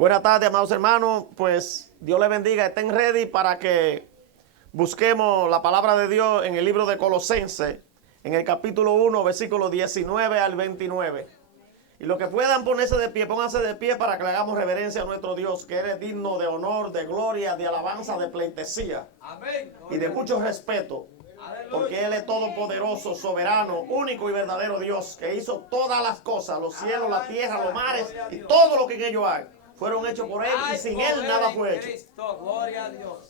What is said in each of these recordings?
Buenas tardes, amados hermanos. Pues Dios les bendiga. Estén ready para que busquemos la palabra de Dios en el libro de Colosenses, en el capítulo 1, versículos 19 al 29. Y los que puedan ponerse de pie, pónganse de pie para que le hagamos reverencia a nuestro Dios, que Él es digno de honor, de gloria, de alabanza, de pleitesía y de mucho respeto. Porque Él es todopoderoso, soberano, único y verdadero Dios, que hizo todas las cosas, los cielos, la tierra, los mares y todo lo que en ellos hay. Fueron hechos por Él y sin Él nada fue hecho.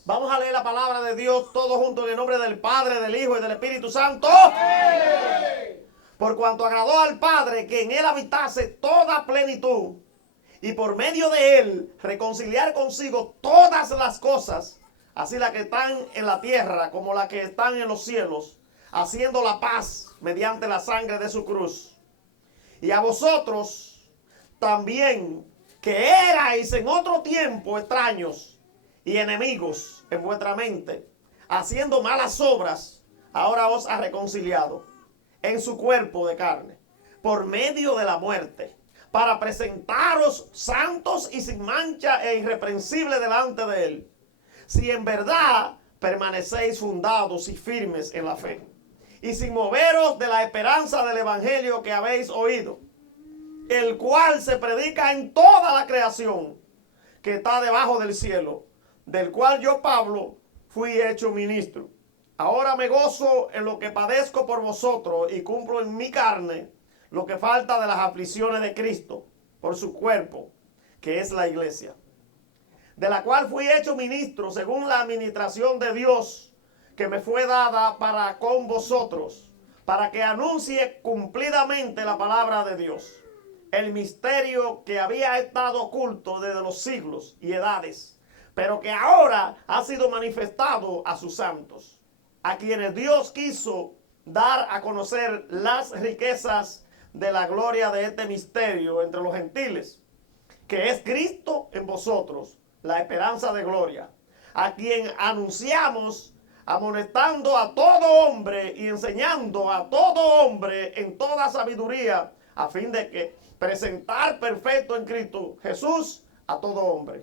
Vamos a leer la palabra de Dios todos juntos en el nombre del Padre, del Hijo y del Espíritu Santo. Por cuanto agradó al Padre que en Él habitase toda plenitud y por medio de Él reconciliar consigo todas las cosas, así las que están en la tierra como las que están en los cielos, haciendo la paz mediante la sangre de su cruz. Y a vosotros también, que erais en otro tiempo extraños y enemigos en vuestra mente, haciendo malas obras, ahora os ha reconciliado en su cuerpo de carne, por medio de la muerte, para presentaros santos y sin mancha e irreprensibles delante de Él, si en verdad permanecéis fundados y firmes en la fe, y sin moveros de la esperanza del evangelio que habéis oído, el cual se predica en toda la creación que está debajo del cielo, del cual yo, Pablo, fui hecho ministro. Ahora me gozo en lo que padezco por vosotros y cumplo en mi carne lo que falta de las aflicciones de Cristo por su cuerpo, que es la iglesia, de la cual fui hecho ministro según la administración de Dios que me fue dada para con vosotros, para que anuncie cumplidamente la palabra de Dios, el misterio que había estado oculto desde los siglos y edades, pero que ahora ha sido manifestado a sus santos, a quienes Dios quiso dar a conocer las riquezas de la gloria de este misterio entre los gentiles, que es Cristo en vosotros, la esperanza de gloria, a quien anunciamos, amonestando a todo hombre y enseñando a todo hombre en toda sabiduría, a fin de que presentar perfecto en Cristo Jesús a todo hombre,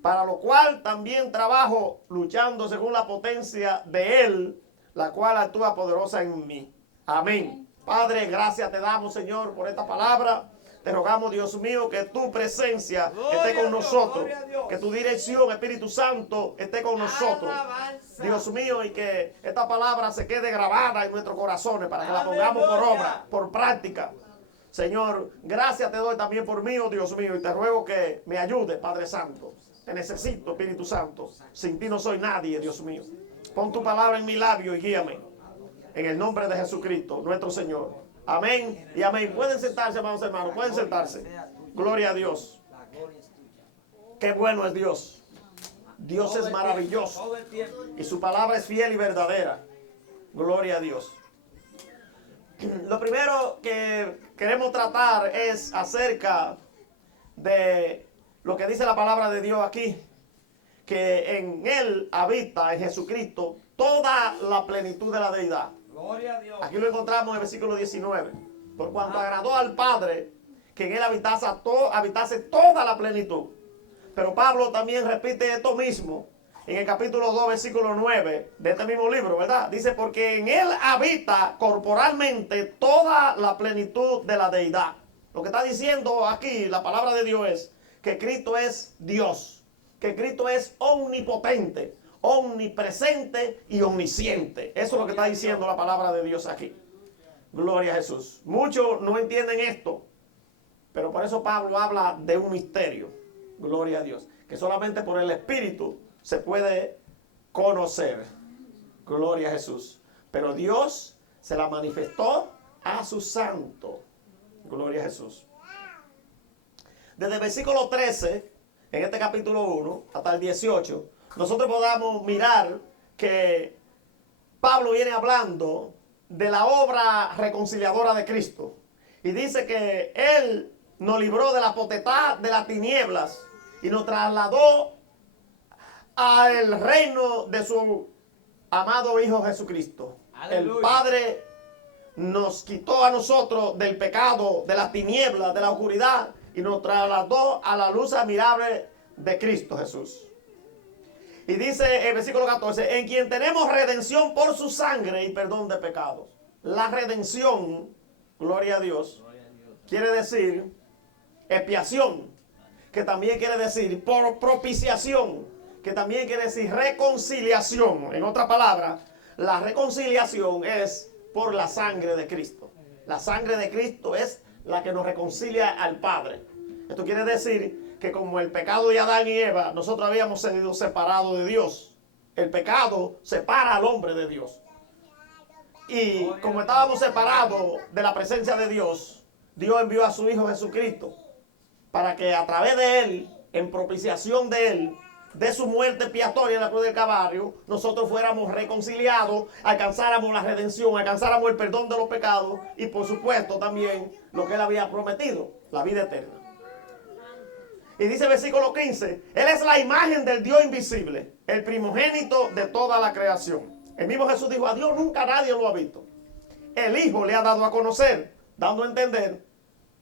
para lo cual también trabajo luchando según la potencia de Él, la cual actúa poderosa en mí. Amén. Padre, gracias te damos, Señor, por esta palabra. Te rogamos, Dios mío, que tu presencia esté con nosotros, que tu dirección, Espíritu Santo, esté con nosotros, Dios mío, y que esta palabra se quede grabada en nuestros corazones para que la pongamos por obra, por práctica. Señor, gracias te doy también por mí, oh Dios mío, y te ruego que me ayude, Padre Santo. Te necesito, Espíritu Santo. Sin ti no soy nadie, Dios mío. Pon tu palabra en mi labio y guíame. En el nombre de Jesucristo, nuestro Señor. Amén y amén. Pueden sentarse, amados hermanos, pueden sentarse. Gloria a Dios. Qué bueno es Dios. Dios es maravilloso. Y su palabra es fiel y verdadera. Gloria a Dios. Lo primero que queremos tratar es acerca de lo que dice la palabra de Dios aquí, que en Él habita, en Jesucristo, toda la plenitud de la deidad. Aquí lo encontramos en el versículo 19. Por cuanto agradó al Padre que en Él habitase toda la plenitud. Pero Pablo también repite esto mismo en el capítulo 2, versículo 9 de este mismo libro, ¿verdad? Dice, porque en Él habita corporalmente toda la plenitud de la deidad. Lo que está diciendo aquí la palabra de Dios es que Cristo es Dios, que Cristo es omnipotente, omnipresente y omnisciente. Eso es lo que está diciendo la palabra de Dios aquí. Gloria a Jesús. Muchos no entienden esto, pero por eso Pablo habla de un misterio. Gloria a Dios. Que solamente por el Espíritu se puede conocer. Gloria a Jesús. Pero Dios se la manifestó a su santo. Gloria a Jesús. Desde el versículo 13, en este capítulo 1, hasta el 18, nosotros podamos mirar que Pablo viene hablando de la obra reconciliadora de Cristo. Y dice que Él nos libró de la potestad de las tinieblas y nos trasladó al reino de su amado Hijo Jesucristo. Aleluya. El Padre nos quitó a nosotros del pecado, de las tinieblas, de la oscuridad, y nos trasladó a la luz admirable de Cristo Jesús. Y dice el versículo 14, en quien tenemos redención por su sangre y perdón de pecados. La redención, gloria a Dios, quiere decir expiación, que también quiere decir por propiciación, que también quiere decir reconciliación. En otras palabras, la reconciliación es por la sangre de Cristo. La sangre de Cristo es la que nos reconcilia al Padre. Esto quiere decir que como el pecado de Adán y Eva, nosotros habíamos sido separados de Dios. El pecado separa al hombre de Dios. Y como estábamos separados de la presencia de Dios, Dios envió a su Hijo Jesucristo para que a través de Él, en propiciación de Él, de su muerte expiatoria en la cruz del Calvario, nosotros fuéramos reconciliados, alcanzáramos la redención, alcanzáramos el perdón de los pecados y por supuesto también lo que Él había prometido, la vida eterna. Y dice el versículo 15, Él es la imagen del Dios invisible, el primogénito de toda la creación. El mismo Jesús dijo, a Dios nunca nadie lo ha visto. El Hijo le ha dado a conocer, dando a entender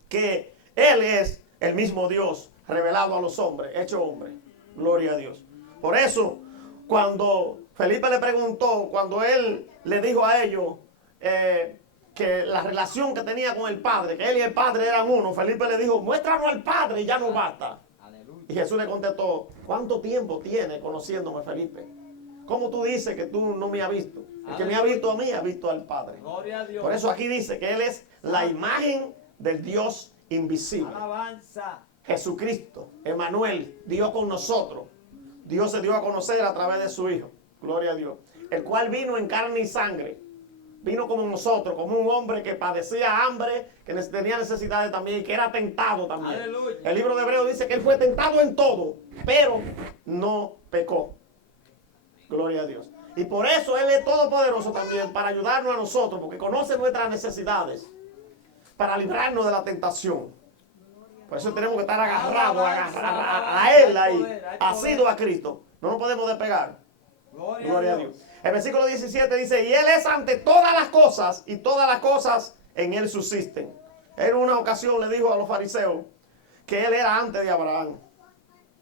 que Él es el mismo Dios revelado a los hombres, hecho hombre. Gloria a Dios. Por eso, cuando Felipe le preguntó, cuando él le dijo a ellos que la relación que tenía con el Padre, que él y el Padre eran uno, Felipe le dijo, muéstranos al Padre y ya nos basta. Aleluya. Y Jesús le contestó, ¿cuánto tiempo tiene conociéndome, Felipe? ¿Cómo tú dices que tú no me has visto? El que me ha visto a mí, ha visto al Padre. Gloria a Dios. Por eso aquí dice que Él es la imagen del Dios invisible. Alabanza. Jesucristo, Emmanuel, Dios con nosotros. Dios se dio a conocer a través de su Hijo. Gloria a Dios. El cual vino en carne y sangre. Vino como nosotros, como un hombre que padecía hambre, que tenía necesidades también y que era tentado también. Aleluya. El libro de Hebreos dice que Él fue tentado en todo, pero no pecó. Gloria a Dios. Y por eso Él es todopoderoso también para ayudarnos a nosotros, porque conoce nuestras necesidades, para librarnos de la tentación. Por eso tenemos que estar agarrados a Él ahí, asidos a Cristo. No nos podemos despegar. Gloria a Dios. El versículo 17 dice, y Él es ante todas las cosas, y todas las cosas en Él subsisten. En una ocasión le dijo a los fariseos que Él era antes de Abraham.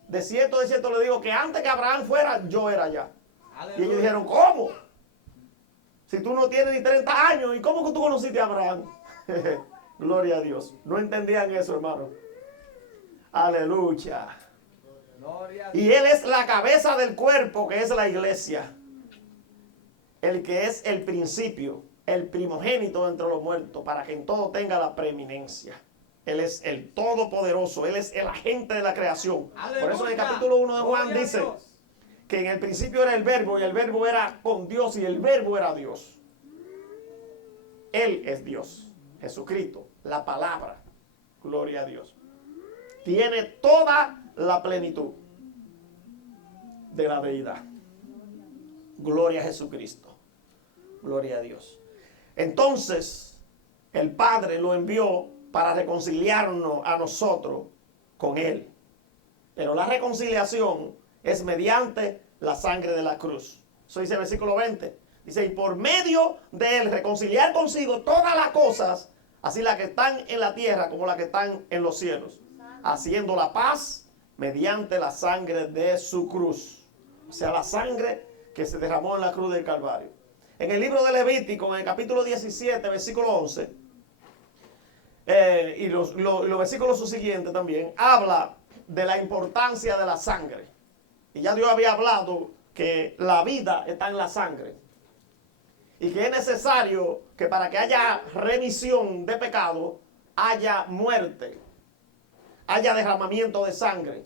De cierto le digo que antes que Abraham fuera, yo era ya. Aleluya. Y ellos dijeron, ¿cómo? Si tú no tienes ni 30 años, ¿y cómo que tú conociste a Abraham? Gloria a Dios. No entendían eso, hermano. Aleluya. Y Él es la cabeza del cuerpo, que es la iglesia. El que es el principio, el primogénito entre los muertos, para que en todo tenga la preeminencia. Él es el todopoderoso, Él es el agente de la creación. Aleluya. Por eso en el capítulo 1 de Juan dice que en el principio era el verbo, y el verbo era con Dios, y el verbo era Dios. Él es Dios, Jesucristo, la palabra. Gloria a Dios. Tiene toda la plenitud de la deidad. Gloria a Jesucristo. Gloria a Dios. Entonces, el Padre lo envió para reconciliarnos a nosotros con Él. Pero la reconciliación es mediante la sangre de la cruz. Eso dice el versículo 20. Dice, y por medio de Él reconciliar consigo todas las cosas, así las que están en la tierra como las que están en los cielos, haciendo la paz mediante la sangre de su cruz. O sea, la sangre que se derramó en la cruz del Calvario. En el libro de Levítico, en el capítulo 17, versículo 11, y los versículos subsiguientes también, habla de la importancia de la sangre. Y ya Dios había hablado que la vida está en la sangre. Y que es necesario que para que haya remisión de pecado, haya muerte, haya derramamiento de sangre.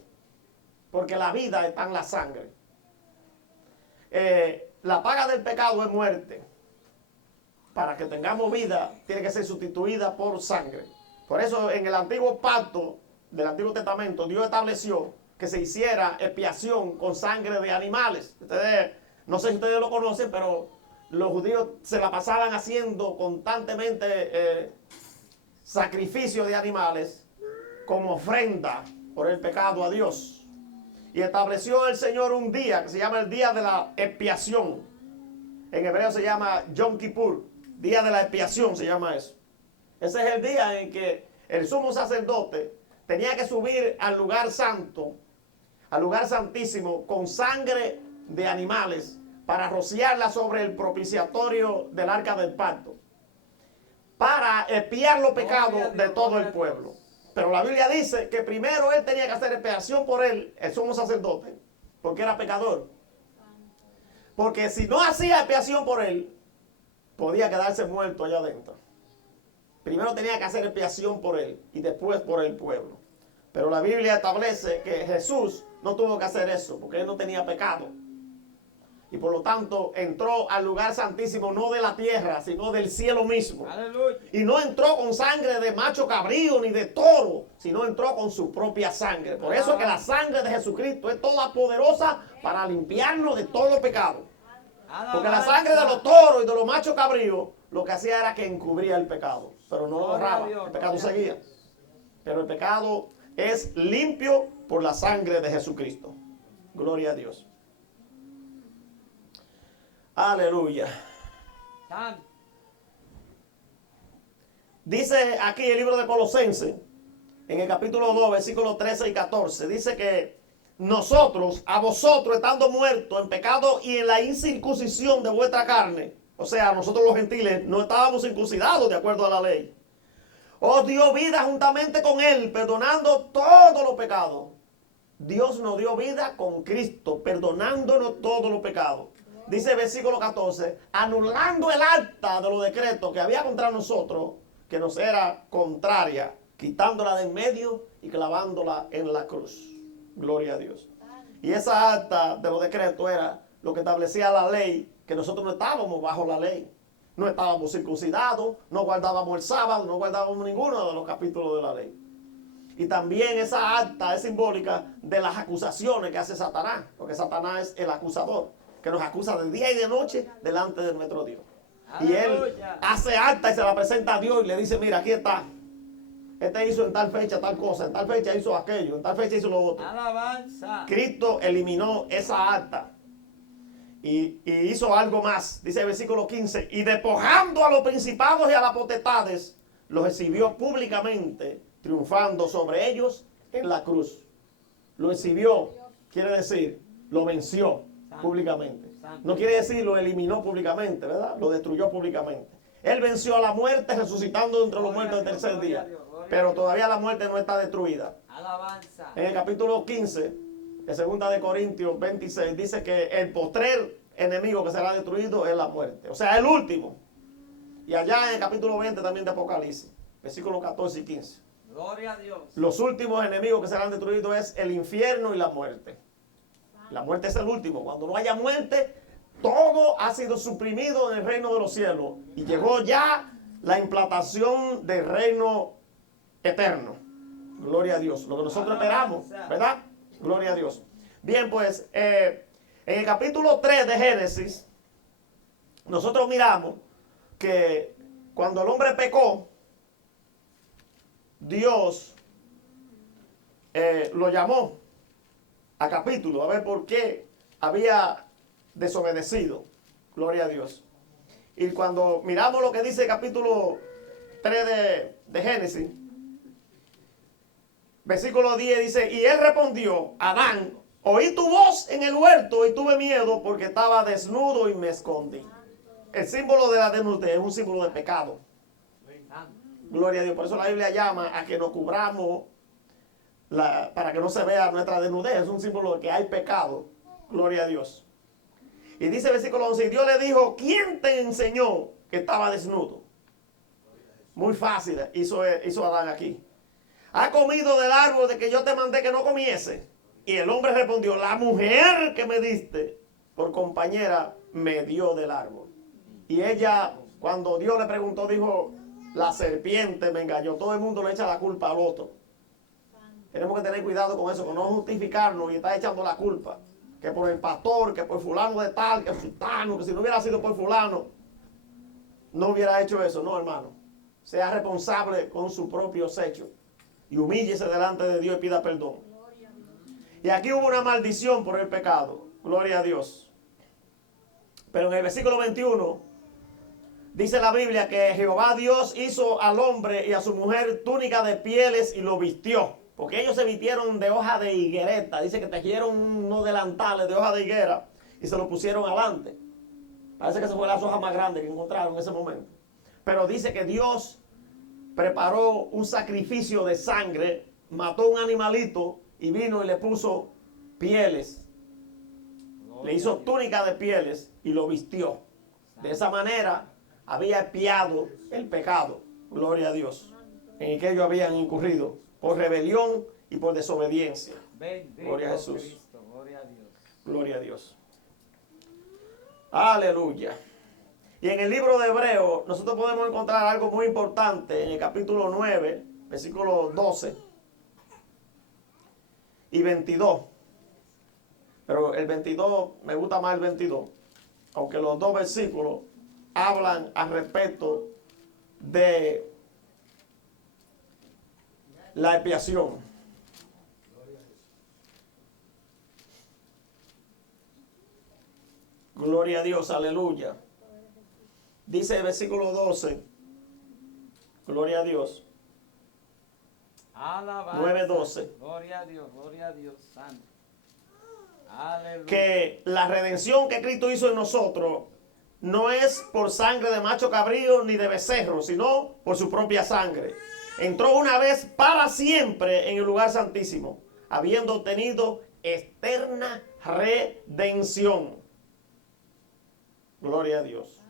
Porque la vida está en la sangre. La paga del pecado es muerte. Para que tengamos vida, tiene que ser sustituida por sangre. Por eso en el antiguo pacto del Antiguo Testamento, Dios estableció que se hiciera expiación con sangre de animales. Ustedes, no sé si ustedes lo conocen, pero los judíos se la pasaban haciendo constantemente sacrificios de animales como ofrenda por el pecado a Dios. Y estableció el Señor un día que se llama el día de la expiación. En hebreo se llama Yom Kippur, día de la expiación se llama eso. Ese es el día en que el sumo sacerdote tenía que subir al lugar santo, al lugar santísimo, con sangre de animales para rociarla sobre el propiciatorio del arca del pacto, para expiar los pecados de todo el pueblo. Pero la Biblia dice que primero él tenía que hacer expiación por él, el sumo sacerdote, porque era pecador. Porque si no hacía expiación por él, podía quedarse muerto allá adentro. Primero tenía que hacer expiación por él y después por el pueblo. Pero la Biblia establece que Jesús no tuvo que hacer eso porque él no tenía pecado. Y por lo tanto entró al lugar santísimo no de la tierra, sino del cielo mismo. Aleluya. Y no entró con sangre de macho cabrío ni de toro, sino entró con su propia sangre. Por eso es que la sangre de Jesucristo es toda poderosa para limpiarnos de todo pecado. Porque la sangre de los toros y de los machos cabríos lo que hacía era que encubría el pecado, pero no lo borraba. El pecado seguía. Pero el pecado es limpio por la sangre de Jesucristo. Gloria a Dios. Aleluya. Dice aquí el libro de Colosenses, en el capítulo 2, versículos 13 y 14, dice que nosotros, a vosotros, estando muertos en pecado y en la incircuncisión de vuestra carne, o sea, nosotros los gentiles no estábamos circuncidados de acuerdo a la ley, os dio vida juntamente con él, perdonando todos los pecados. Dios nos dio vida con Cristo, perdonándonos todos los pecados. Dice el versículo 14, anulando el acta de los decretos que había contra nosotros, que nos era contraria, quitándola de en medio y clavándola en la cruz. Gloria a Dios. Y esa acta de los decretos era lo que establecía la ley, que nosotros no estábamos bajo la ley. No estábamos circuncidados, no guardábamos el sábado, no guardábamos ninguno de los capítulos de la ley. Y también esa acta es simbólica de las acusaciones que hace Satanás, porque Satanás es el acusador, que nos acusa de día y de noche delante de nuestro Dios. Y él hace acta y se la presenta a Dios y le dice, mira, aquí está. Este hizo en tal fecha tal cosa, en tal fecha hizo aquello, en tal fecha hizo lo otro. Alabanza. Cristo eliminó esa acta y hizo algo más. Dice el versículo 15, y despojando a los principados y a las potestades, los exhibió públicamente, triunfando sobre ellos en la cruz. Lo exhibió, quiere decir, lo venció públicamente. No quiere decir lo eliminó públicamente, ¿verdad? Lo destruyó públicamente. Él venció a la muerte resucitando entre los muertos el tercer día. Pero todavía la muerte no está destruida. Alabanza. En el capítulo 15 de 2 de Corintios 26 dice que el postrer enemigo que será destruido es la muerte. O sea, el último. Y allá en el capítulo 20 también de Apocalipsis, versículos 14 y 15. Gloria a Dios. Los últimos enemigos que serán destruidos es el infierno y la muerte. La muerte es el último. Cuando no haya muerte, todo ha sido suprimido en el reino de los cielos. Y llegó ya la implantación del reino eterno. Gloria a Dios. Lo que nosotros esperamos, ¿verdad? Gloria a Dios. Bien, pues, en el capítulo 3 de Génesis, nosotros miramos que cuando el hombre pecó, Dios lo llamó a capítulo, a ver por qué había desobedecido. Gloria a Dios. Y cuando miramos lo que dice el capítulo 3 de Génesis, versículo 10 dice, y él respondió, Adán, oí tu voz en el huerto y tuve miedo porque estaba desnudo y me escondí. El símbolo de la desnudez es un símbolo de pecado. Gloria a Dios. Por eso la Biblia llama a que nos cubramos para que no se vea nuestra desnudez. Es un símbolo de que hay pecado. Gloria a Dios. Y dice el versículo 11, y Dios le dijo, ¿quién te enseñó que estaba desnudo? Muy fácil hizo Adán aquí. ¿Ha comido del árbol de que yo te mandé que no comiese? Y el hombre respondió, la mujer que me diste por compañera me dio del árbol. Y ella, cuando Dios le preguntó, dijo, la serpiente me engañó. Todo el mundo le echa la culpa al otro. Tenemos que tener cuidado con eso, con no justificarnos y estar echando la culpa. Que por el pastor, que por fulano de tal, que fulano, que si no hubiera sido por fulano, no hubiera hecho eso. No, hermano. Sea responsable con sus propios hechos. Y humíllese delante de Dios y pida perdón. Y aquí hubo una maldición por el pecado. Gloria a Dios. Pero en el versículo 21 dice la Biblia que Jehová Dios hizo al hombre y a su mujer túnica de pieles y lo vistió. Porque ellos se vistieron de hoja de higuereta. Dice que tejieron unos delantales de hoja de higuera y se lo pusieron adelante. Parece que esa fue las hojas más grandes que encontraron en ese momento. Pero dice que Dios preparó un sacrificio de sangre, mató un animalito y vino y le puso pieles. Le hizo túnica de pieles y lo vistió. De esa manera había expiado el pecado, gloria a Dios, en el que ellos habían incurrido por rebelión y por desobediencia. Bendito Gloria a Jesús. Cristo, gloria a Dios. Gloria a Dios. Aleluya. Y en el libro de Hebreos nosotros podemos encontrar algo muy importante en el capítulo 9, versículos 12 y 22. Pero el 22, me gusta más el 22, aunque los dos versículos hablan al respecto de la expiación. Gloria a Dios, aleluya. Dice el versículo 12, gloria a Dios, Alabanza. 9:12. Gloria a Dios, santo. Aleluya. Que la redención que Cristo hizo en nosotros no es por sangre de macho cabrío ni de becerro, sino por su propia sangre. Entró una vez para siempre en el lugar santísimo, habiendo obtenido eterna redención. Gloria a Dios.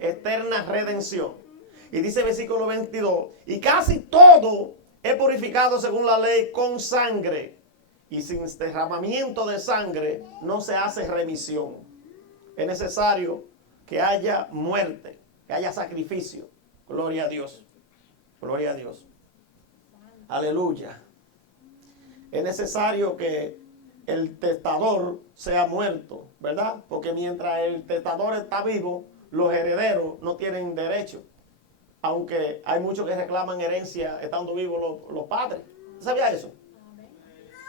Eterna redención. Y dice el versículo 22, y casi todo es purificado según la ley con sangre, y sin derramamiento de sangre no se hace remisión. Es necesario que haya muerte, que haya sacrificio. Gloria a Dios. Gloria a Dios. Aleluya. Es necesario que el testador sea muerto, ¿verdad? Porque mientras el testador está vivo, los herederos no tienen derecho. Aunque hay muchos que reclaman herencia estando vivos los padres. ¿Sabía eso?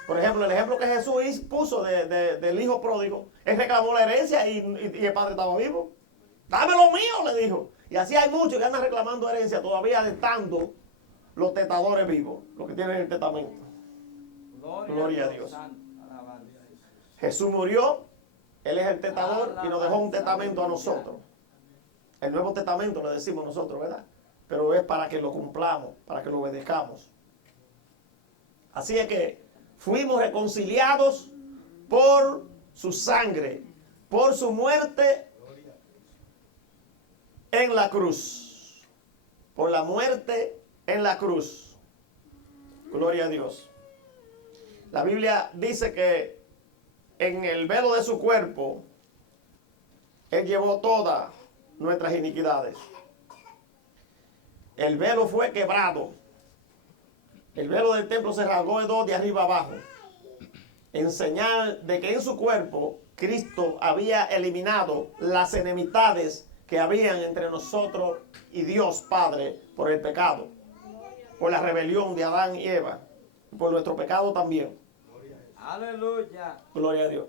Por ejemplo, el ejemplo que Jesús puso del hijo pródigo, él reclamó la herencia y el padre estaba vivo. Dame lo mío, le dijo. Y así hay muchos que andan reclamando herencia todavía estando los testadores vivos, los que tienen el testamento. Gloria a Dios. Santo. Alabanza. Jesús murió, Él es el testador y nos dejó un testamento a nosotros. El Nuevo Testamento le decimos nosotros, ¿verdad? Pero es para que lo cumplamos, para que lo obedezcamos. Así es que fuimos reconciliados por su sangre, por su muerte en la cruz. Por la muerte en la cruz. Gloria a Dios. La Biblia dice que en el velo de su cuerpo, Él llevó todas nuestras iniquidades. El velo fue quebrado. El velo del templo se rasgó de dos de arriba abajo, en señal de que en su cuerpo Cristo había eliminado las enemistades que habían entre nosotros y Dios Padre por el pecado, por la rebelión de Adán y Eva, por nuestro pecado también. Aleluya. Gloria a Dios.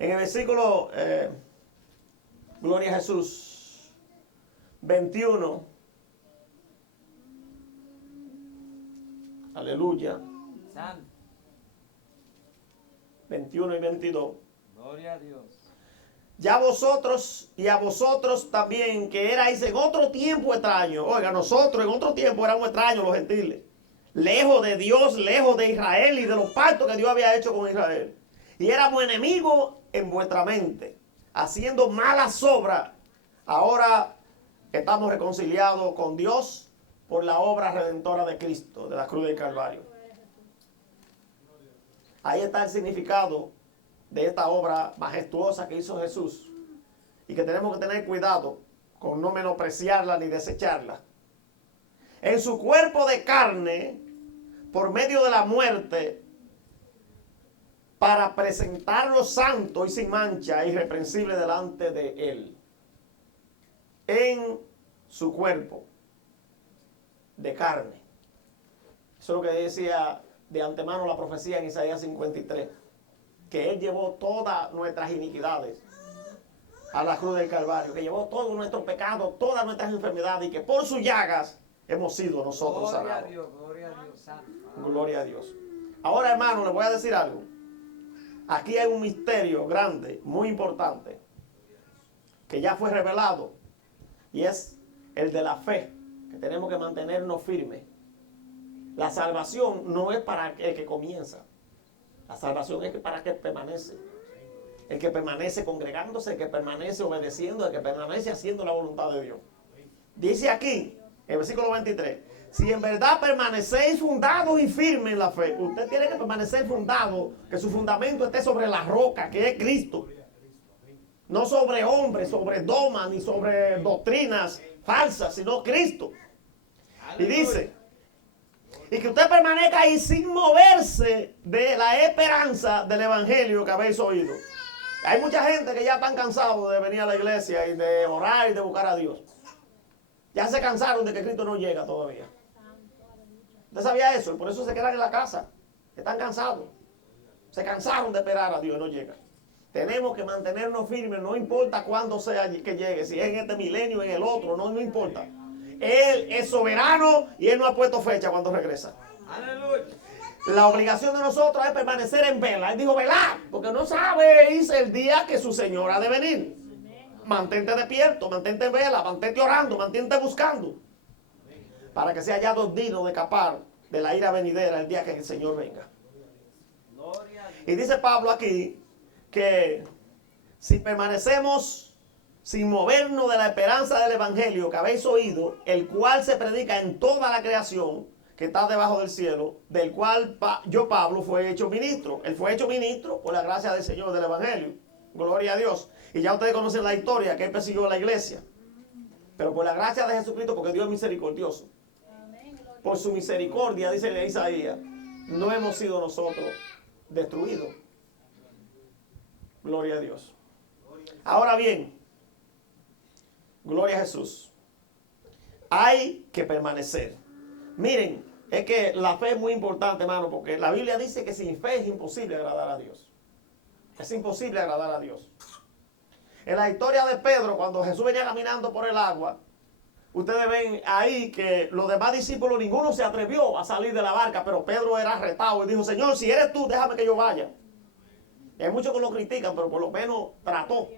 En el versículo, gloria a Jesús, 21. Aleluya. Santo. 21 y 22. Gloria a Dios. Ya vosotros y a vosotros también, que erais en otro tiempo extraños. Oiga, nosotros en otro tiempo éramos extraños los gentiles. Lejos de Dios, lejos de Israel y de los pactos que Dios había hecho con Israel. Y éramos enemigos en vuestra mente, haciendo malas obras. Ahora estamos reconciliados con Dios por la obra redentora de Cristo, de la cruz del Calvario. Ahí está el significado de esta obra majestuosa que hizo Jesús. Y que tenemos que tener cuidado con no menospreciarla ni desecharla. En su cuerpo de carne, por medio de la muerte, para presentarlo santo y sin mancha, irreprensible delante de Él. En su cuerpo de carne. Eso es lo que decía de antemano la profecía en Isaías 53. Que Él llevó todas nuestras iniquidades a la cruz del Calvario. Que llevó todos nuestros pecados, todas nuestras enfermedades. Y que por sus llagas hemos sido nosotros Gloria a sanados. Dios, gloria a Dios, santo. Gloria a Dios. Ahora, hermano, les voy a decir algo. Aquí hay un misterio grande, muy importante, que ya fue revelado, y es el de la fe, que tenemos que mantenernos firmes. La salvación no es para el que comienza. La salvación es para el que permanece. El que permanece congregándose, el que permanece obedeciendo, el que permanece haciendo la voluntad de Dios. Dice aquí, en el versículo 23, si en verdad permanecéis fundados y firmes en la fe, usted tiene que permanecer fundado, que su fundamento esté sobre la roca, que es Cristo. No sobre hombres, sobre dogmas, ni sobre doctrinas falsas, sino Cristo. Y dice, y que usted permanezca ahí sin moverse de la esperanza del evangelio que habéis oído. Hay mucha gente que ya están cansados de venir a la iglesia y de orar y de buscar a Dios. Ya se cansaron de que Cristo no llega todavía. ¿Usted sabía eso? Y por eso se quedan en la casa. Están cansados. Se cansaron de esperar a Dios y no llega. Tenemos que mantenernos firmes, no importa cuándo sea que llegue, si es en este milenio o en el otro, no importa. Él es soberano y Él no ha puesto fecha cuando regresa. Aleluya. La obligación de nosotros es permanecer en vela. Él dijo velar, porque no sabéis el día que su Señor ha de venir. Mantente despierto, mantente en vela, mantente orando, mantente buscando. Para que sea hallado digno de escapar de la ira venidera el día que el Señor venga. Y dice Pablo aquí que si permanecemos sin movernos de la esperanza del evangelio que habéis oído, el cual se predica en toda la creación que está debajo del cielo, del cual yo, Pablo, fue hecho ministro. Él fue hecho ministro por la gracia del Señor del evangelio. Gloria a Dios. Y ya ustedes conocen la historia, que él persiguió a la iglesia. Pero por la gracia de Jesucristo, porque Dios es misericordioso. Por su misericordia, dice Isaías, no hemos sido nosotros destruidos. Gloria a Dios. Ahora bien, gloria a Jesús. Hay que permanecer. Miren, es que la fe es muy importante, hermano, porque la Biblia dice que sin fe es imposible agradar a Dios. Es imposible agradar a Dios. En la historia de Pedro, cuando Jesús venía caminando por el agua, ustedes ven ahí que los demás discípulos, ninguno se atrevió a salir de la barca, pero Pedro era retado y dijo, Señor, si eres tú, déjame que yo vaya. Y hay muchos que lo critican, pero por lo menos trató.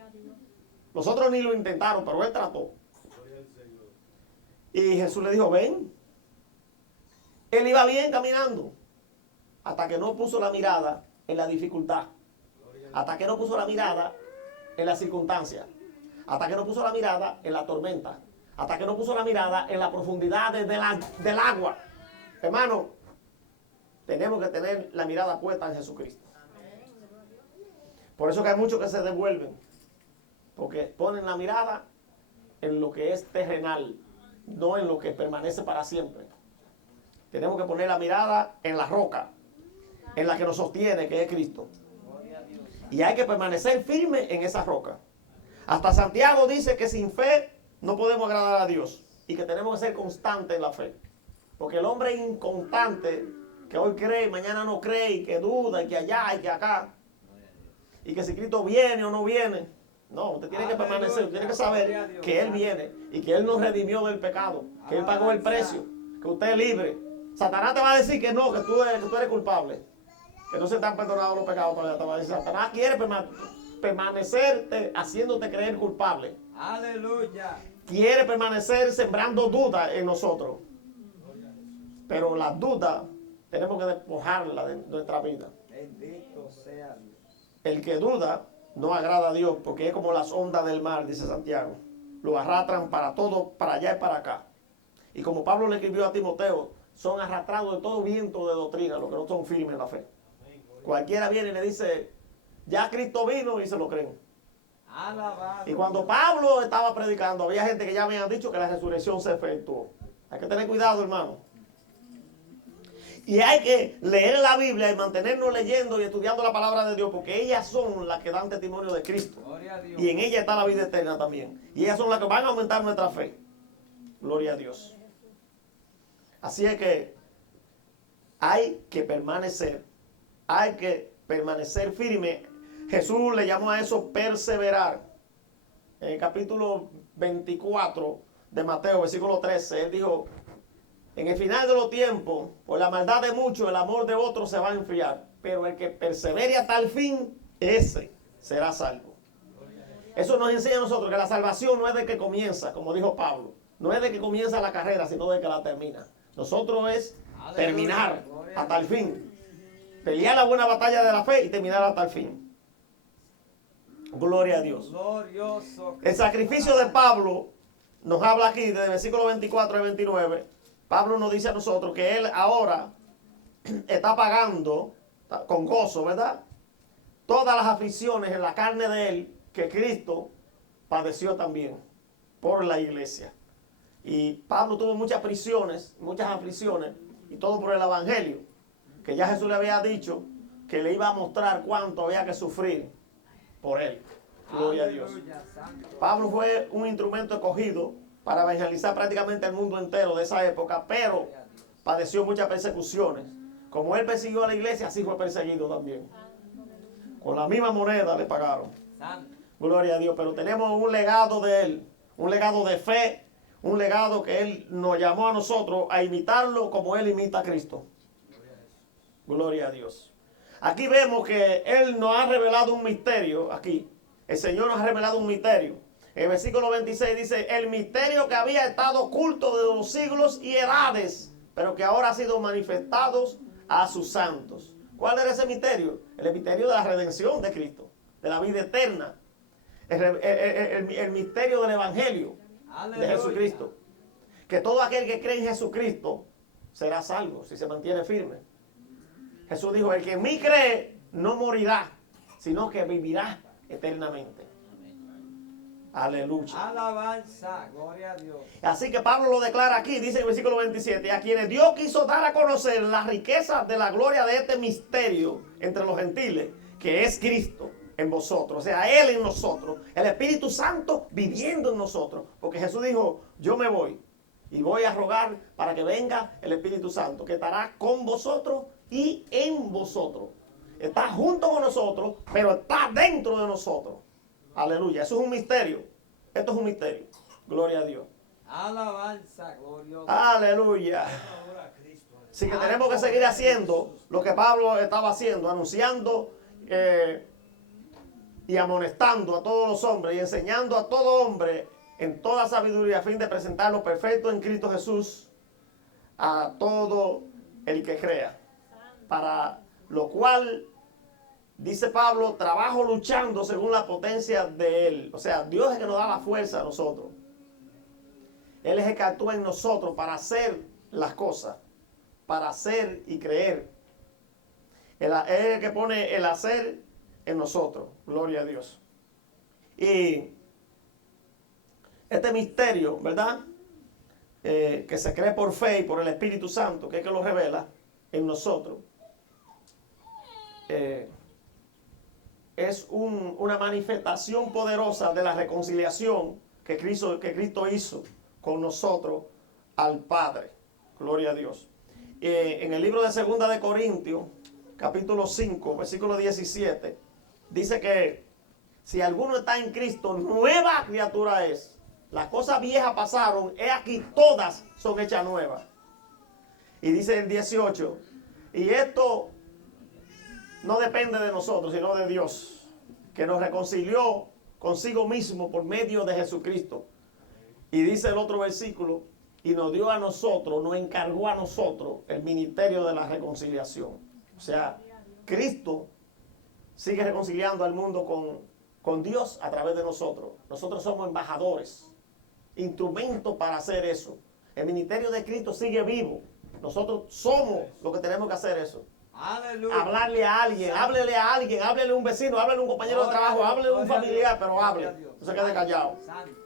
Los otros ni lo intentaron, pero él trató. Y Jesús le dijo, ven. Él iba bien caminando, hasta que no puso la mirada en la dificultad. Hasta que no puso la mirada en la circunstancia. Hasta que no puso la mirada en la tormenta. Hasta que no puso la mirada en la profundidad del agua. Hermano, tenemos que tener la mirada puesta en Jesucristo. Por eso que hay muchos que se devuelven. Porque ponen la mirada en lo que es terrenal, no en lo que permanece para siempre. Tenemos que poner la mirada en la roca, en la que nos sostiene, que es Cristo. Y hay que permanecer firme en esa roca. Hasta Santiago dice que sin fe no podemos agradar a Dios. Y que tenemos que ser constantes en la fe. Porque el hombre inconstante, que hoy cree, mañana no cree, y que duda, y que allá, y que acá, y que si Cristo viene o no viene. No, usted tiene que permanecer, usted tiene que saber que Él viene, y que Él nos redimió del pecado, que Él pagó el precio, que usted es libre. Satanás te va a decir que no, que tú eres culpable. Que no se te han perdonado los pecados todavía. Te va a decir, Satanás quiere permanecer haciéndote creer culpable. Aleluya. Quiere permanecer sembrando dudas en nosotros. Pero las dudas tenemos que despojarlas de nuestra vida. Bendito sea Dios. El que duda no agrada a Dios, porque es como las ondas del mar, dice Santiago. Lo arrastran para todo, para allá y para acá. Y como Pablo le escribió a Timoteo, son arrastrados de todo viento de doctrina, los que no son firmes en la fe. Cualquiera viene y le dice, ya Cristo vino, y se lo creen. Alabado. Y cuando Pablo estaba predicando, había gente que ya me habían dicho que la resurrección se efectuó. Hay que tener cuidado, hermano. Y hay que leer la Biblia y mantenernos leyendo y estudiando la palabra de Dios, porque ellas son las que dan testimonio de Cristo. Gloria a Dios. Y en ella está la vida eterna también. Y ellas son las que van a aumentar nuestra fe. Gloria a Dios. Así es que hay que permanecer. Hay que permanecer firme. Jesús le llamó a eso perseverar. En el capítulo 24 de Mateo, versículo 13, Él dijo, En el final de los tiempos, por la maldad de muchos, el amor de otros se va a enfriar. Pero el que persevere hasta el fin, ese será salvo. Eso nos enseña a nosotros que la salvación no es de que comienza, como dijo Pablo. No es de que comienza la carrera, sino de que la termina. Nosotros es terminar hasta el fin. Pelear la buena batalla de la fe y terminar hasta el fin. Gloria a Dios. Glorioso. El sacrificio de Pablo nos habla aquí, desde el versículo 24 al 29. Pablo nos dice a nosotros que él ahora está pagando con gozo, ¿verdad? Todas las aflicciones en la carne de él que Cristo padeció también por la iglesia. Y Pablo tuvo muchas prisiones, muchas aflicciones, y todo por el evangelio, que ya Jesús le había dicho que le iba a mostrar cuánto había que sufrir por él. Gloria a Dios. Aleluya, santo. Pablo fue un instrumento escogido para evangelizar prácticamente el mundo entero de esa época, pero padeció muchas persecuciones. Como él persiguió a la iglesia, así fue perseguido también. Con la misma moneda le pagaron. Santo. Gloria a Dios. Pero tenemos un legado de él, un legado de fe, un legado que él nos llamó a nosotros a imitarlo como él imita a Cristo. Gloria a Dios. Aquí vemos que él nos ha revelado un misterio. Aquí, el Señor nos ha revelado un misterio. En el versículo 26 dice, el misterio que había estado oculto desde los siglos y edades, pero que ahora ha sido manifestado a sus santos. ¿Cuál era ese misterio? El misterio de la redención de Cristo, de la vida eterna. El misterio del evangelio de Aleluya. Jesucristo. Que todo aquel que cree en Jesucristo será salvo si se mantiene firme. Jesús dijo, el que en mí cree no morirá, sino que vivirá eternamente. Aleluya. Alabanza. Gloria a Dios. Así que Pablo lo declara aquí, dice en el versículo 27, a quienes Dios quiso dar a conocer las riquezas de la gloria de este misterio entre los gentiles, que es Cristo en vosotros, o sea, Él en nosotros, el Espíritu Santo viviendo en nosotros, porque Jesús dijo, yo me voy y voy a rogar para que venga el Espíritu Santo, que estará con vosotros y en vosotros. Está junto con nosotros, pero está dentro de nosotros. Aleluya, eso es un misterio. Esto es un misterio. Gloria a Dios. Alabanza. Glorioso. Aleluya. Así que tenemos que seguir haciendo lo que Pablo estaba haciendo, anunciando y amonestando a todos los hombres y enseñando a todo hombre en toda sabiduría a fin de presentarlo perfecto en Cristo Jesús a todo el que crea. Para lo cual, dice Pablo, trabajo luchando según la potencia de Él. O sea, Dios es el que nos da la fuerza a nosotros. Él es el que actúa en nosotros para hacer las cosas, para hacer y creer. Él es el que pone el hacer en nosotros. Gloria a Dios. Y este misterio, ¿verdad? Que se cree por fe y por el Espíritu Santo, que es que lo revela en nosotros. Es una manifestación poderosa de la reconciliación que Cristo hizo con nosotros al Padre. Gloria a Dios. En el libro de 2 de Corintios, capítulo 5, versículo 17, dice que si alguno está en Cristo, nueva criatura es. Las cosas viejas pasaron, he aquí todas son hechas nuevas. Y dice el 18, y esto no depende de nosotros, sino de Dios, que nos reconcilió consigo mismo por medio de Jesucristo. Y dice el otro versículo, y nos dio a nosotros, nos encargó a nosotros el ministerio de la reconciliación. O sea, Cristo sigue reconciliando al mundo con Dios a través de nosotros. Nosotros somos embajadores, instrumentos para hacer eso. El ministerio de Cristo sigue vivo. Nosotros somos los que tenemos que hacer eso. Aleluya. Hablarle a alguien, háblele a alguien, háblele a un vecino, háblele a un compañero de trabajo, háblele a un familiar, pero hable. No se quede callado. Santo.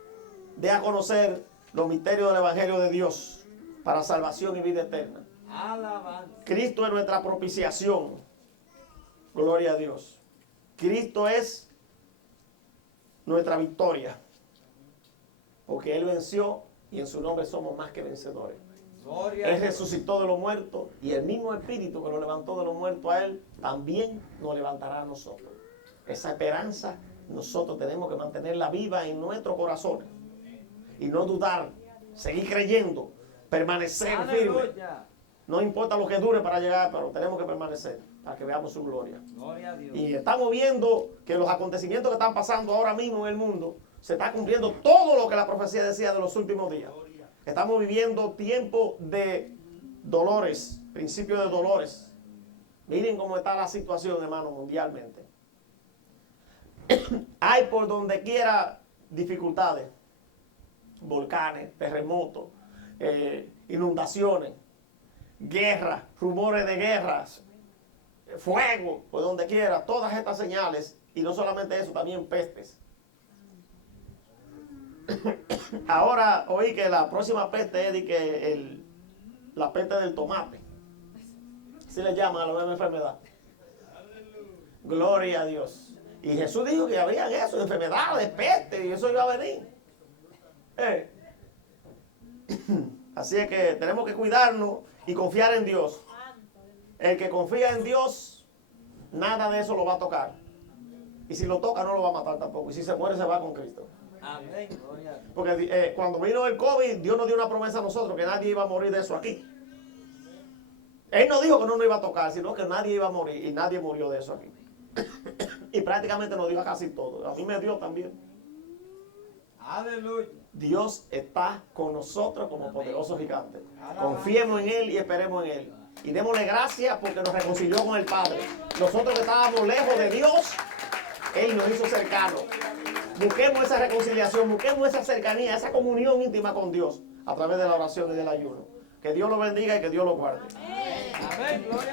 De a conocer los misterios del Evangelio de Dios para salvación y vida eterna. Alabanza. Cristo es nuestra propiciación. Gloria a Dios. Cristo es nuestra victoria. Porque Él venció y en su nombre somos más que vencedores. Gloria a Él Dios. resucitó de los muertos y el mismo Espíritu que nos levantó de los muertos a Él también nos levantará a nosotros. Esa esperanza nosotros tenemos que mantenerla viva en nuestros corazones y no dudar, seguir creyendo permanecer firme. Aleluya. No importa lo que dure para llegar, pero tenemos que permanecer para que veamos su gloria. Gloria a Dios. Y estamos viendo que los acontecimientos que están pasando ahora mismo en el mundo, se está cumpliendo todo lo que la profecía decía de los últimos días. Estamos viviendo tiempo de dolores, principio de dolores. Miren cómo está la situación, hermano, mundialmente. Hay por donde quiera dificultades, volcanes, terremotos, inundaciones, guerras, rumores de guerras, fuego, por donde quiera, todas estas señales, y no solamente eso, también pestes. Ahora oí que la próxima peste es de que la peste del tomate. Así le llaman a la nueva enfermedad. Gloria a Dios. Y Jesús dijo que había eso, enfermedades, peste, y eso iba a venir. Así es que tenemos que cuidarnos y confiar en Dios. El que confía en Dios, nada de eso lo va a tocar. Y si lo toca, no lo va a matar tampoco. Y si se muere, se va con Cristo. Amén. Gloria a Dios. Porque cuando vino el COVID, Dios nos dio una promesa a nosotros que nadie iba a morir de eso aquí. Él no dijo que no nos iba a tocar, sino que nadie iba a morir. Y nadie murió de eso aquí. Y prácticamente nos dio a casi todo. A mí me dio también. Aleluya. Dios está con nosotros como poderoso gigante. Confiemos en Él y esperemos en Él. Y démosle gracias porque nos reconcilió con el Padre. Nosotros que estábamos lejos de Dios, Él nos hizo cercanos. Busquemos esa reconciliación, busquemos esa cercanía, esa comunión íntima con Dios a través de la oración y del ayuno. Que Dios lo bendiga y que Dios lo guarde. Amén. Gloria